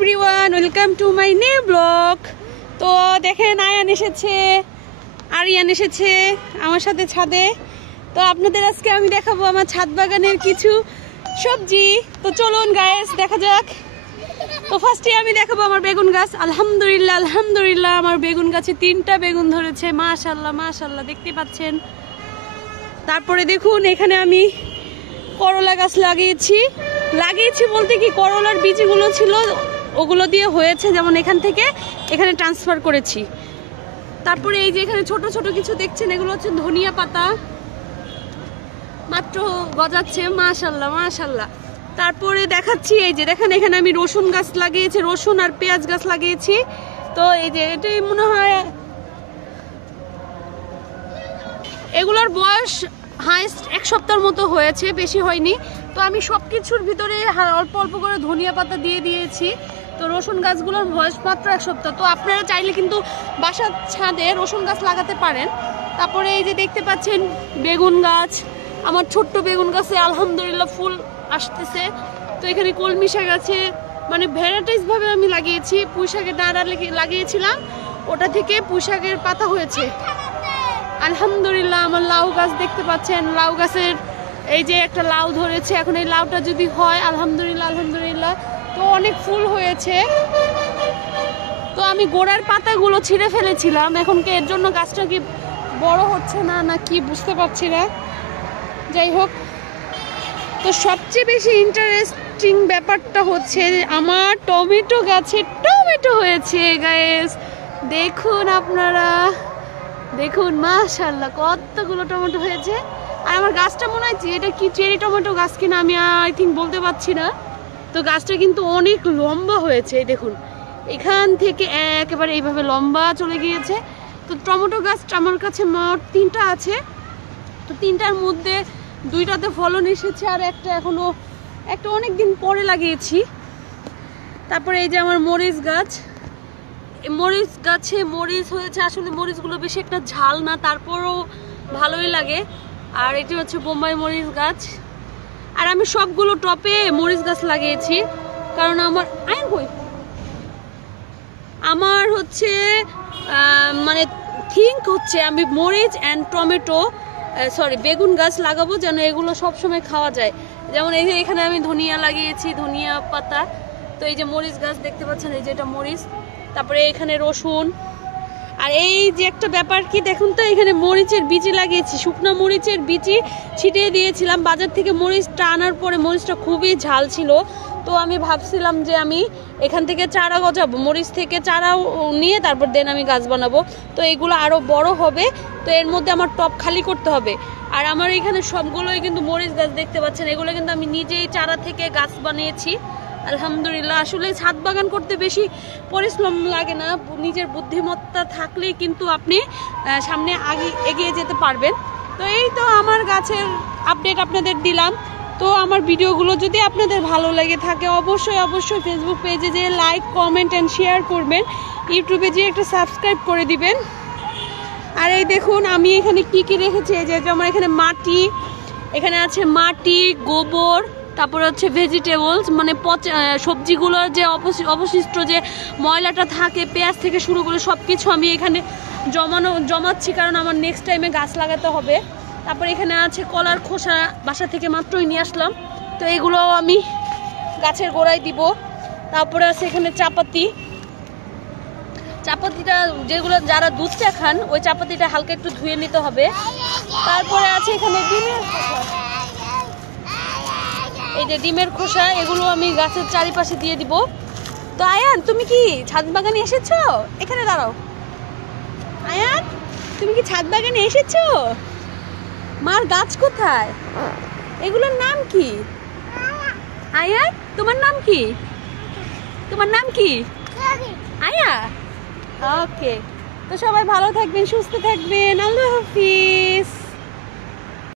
Everyone, welcome to my new blog. তো দেখেন আয়ান এসেছে, আরিয়ান এসেছে আমার সাথে ছাদে। তো আপনাদের আজকে আমি দেখাবো আমার ছাদ বাগানের কিছু সবজি। তো চলুন গাইস দেখা যাক। তো ফার্স্টে আমি দেখাবো আমার বেগুন গাছ। আলহামদুলিল্লাহ আলহামদুলিল্লাহ আমার বেগুন গাছে 3টা বেগুন ধরেছে, মাশাআল্লাহ মাশাআল্লাহ, দেখতে পাচ্ছেন। তারপরে দেখুন এখানে আমি করলা গাছ লাগিয়েছি বলতে কি করলার বীজগুলো ছিল ওগুলো দিয়ে হয়েছে, যেমন এখান থেকে এখানে ট্রান্সফার করেছি। তারপরে এই যে এখানে ছোট ছোট কিছু দেখছেন, এগুলো হচ্ছে ধনিয়া পাতা, মাত্র গজাচ্ছে, মাশাআল্লাহ মাশাআল্লাহ। তারপরে দেখাচ্ছি এই যে দেখেন এখানে আমি রসুন গাছ লাগিয়েছি, রসুন আর পেঁয়াজ গাছ লাগিয়েছি। তো এই যে এটাই মনে হয় এগুলোর বয়স হাইস্ট 1 সপ্তাহের মতো হয়েছে, বেশি হয়নি। তো আমি সবকিছুর ভিতরে অল্প অল্প করে ধনিয়া পাতা দিয়ে দিয়েছি। তো রসুন গাছগুলোর বয়স মাত্র 1 সপ্তাহ। তো আপনারা চাইলে কিন্তু বাসার ছাদে রসুন গাছ লাগাতে পারেন। তারপরে এই যে দেখতে পাচ্ছেন বেগুন গাছ, আমার ছোট্ট বেগুন গাছে আলহামদুলিল্লাহ ফুল আসতেছে। তো এখানে কলমি শাক আছে, মানে ভ্যারাইটিস ভাবে আমি লাগিয়েছি। পুঁই শাকের ডাঁড়া লাগিয়েছিলাম, ওটা থেকে পুঁই শাকের পাতা হয়েছে আলহামদুলিল্লাহ। আমার লাউ গাছ দেখতে পাচ্ছেন, লাউ গাছের এই যে একটা লাউ ধরেছে, এখন এই লাউটা যদি হয় আলহামদুলিল্লাহ আলহামদুলিল্লাহ। তো অনেক ফুল হয়েছে। তো আমি গোড়ার পাতাগুলো ছিঁড়ে ফেলেছিলাম, এখন কি এর জন্য গাছটা কি বড় হচ্ছে না না কি বুঝতে পারছি না। যাই হোক, তো সবচেয়ে বেশি ইন্টারেস্টিং ব্যাপারটা হচ্ছে আমার টমেটো গাছে টমেটো হয়েছে গাইস। দেখুন আপনারা, দেখুন মাশাআল্লাহ কতগুলো টমেটো হয়েছে। আর আমার গাছটা মনে হয় এটা কি চেরি টমেটো গাছ কিনা আমি আই থিঙ্ক বলতে পারছি না। তো গাছটা কিন্তু অনেক লম্বা হয়েছে, দেখুন এখান থেকে একেবারে এইভাবে লম্বা চলে গিয়েছে। তো টমেটো গাছটা আমার কাছে মোট 3টা আছে। তো 3টার মধ্যে 2টাতে ফলন এসেছে, আর এখনো একটা অনেক দিন পরে লাগিয়েছি। তারপরে এই যে আমার মরিচ গাছ, মরিচ গাছে মরিচ হয়েছে। আসলে মরিচগুলো বেশি একটা ঝাল না, তারপরও ভালোই লাগে। আর এটি হচ্ছে বোম্বাই মরিচ গাছ। আর আমি সবগুলো টপে মরিচ গাছ লাগিয়েছি, কারণ আমার হচ্ছে মানে থিঙ্ক হচ্ছে আমি মরিচ অ্যান্ড টমেটো বেগুন গাছ লাগাবো, যেন এগুলো সবসময় খাওয়া যায়। যেমন এই যে এখানে আমি ধনিয়া লাগিয়েছি, ধনিয়া পাতা। তো এই যে মরিচ গাছ দেখতে পাচ্ছেন, এই যে এটা মরিচ। তারপরে এখানে রসুন। আর এই যে একটা ব্যাপার কি দেখুন তো, এখানে মরিচের বীজি লাগিয়েছি, শুকনো মরিচের বীজি ছিটিয়ে দিয়েছিলাম। বাজার থেকে মরিচটা আনার পরে মরিচটা খুবই ঝাল ছিল। তো আমি ভাবছিলাম যে আমি এখান থেকে চারা গজাবো, মরিচ থেকে চারা নিয়ে তারপর দেন আমি গাছ বানাবো। তো এগুলো আরও বড় হবে। তো এর মধ্যে আমার টব খালি করতে হবে। আর আমার এখানে সবগুলোই কিন্তু মরিচ গাছ দেখতে পাচ্ছেন, এগুলো কিন্তু আমি নিজেই চারা থেকে গাছ বানিয়েছি আলহামদুলিল্লাহ। আসলে ছাদ বাগান করতে বেশি পরিশ্রম লাগে না, নিজের বুদ্ধিমত্তা থাকলেই কিন্তু আপনি সামনে এগিয়ে যেতে পারবেন। তো এই তো আমার গাছের আপডেট আপনাদের দিলাম। তো আমার ভিডিওগুলো যদি আপনাদের ভালো লেগে থাকে অবশ্যই অবশ্যই ফেসবুক পেজে যে লাইক কমেন্ট অ্যান্ড শেয়ার করবেন, ইউটিউবে যে একটা সাবস্ক্রাইব করে দিবেন। আর এই দেখুন আমি এখানে কি কি রেখেছি, এই যে আমার এখানে মাটি, এখানে আছে মাটি, গোবর, তারপরে হচ্ছে ভেজিটেবলস, মানে সবজিগুলোর যে অবশিষ্ট যে ময়লাটা থাকে, পেঁয়াজ থেকে শুরু করে সব কিছু আমি এখানে জমাচ্ছি, কারণ আমার নেক্সট টাইমে গাছ লাগাতে হবে। তারপরে এখানে আছে কলার খোসা, বাসা থেকে মাত্রই নিয়ে আসলাম। তো এগুলো আমি গাছের গোড়ায় দিব। তারপরে আছে এখানে চাপাতিটা যেগুলো যারা দুধ চা খান ওই চাপাতিটা হালকা একটু ধুয়ে নিতে হবে। তারপরে আছে এখানে ডিমের খোসা, এই যে ডিমের খোসা, এগুলো আমি গাছের চারিপাশে দিয়ে দিব। তো আয়ান তুমি কি ছাদ বাগানে এসেছো? এখানে দাঁড়াও। আয়ান তুমি কি ছাদ বাগানে এসেছো? মার গাছ কোথায়? এগুলোর নাম কি? আয়ান তোমার নাম কি? তোমার নাম কি? আয়া। ওকে, তো সবাই ভালো থাকবেন, সুস্থ থাকবেন, আল্লাহ হাফিজ।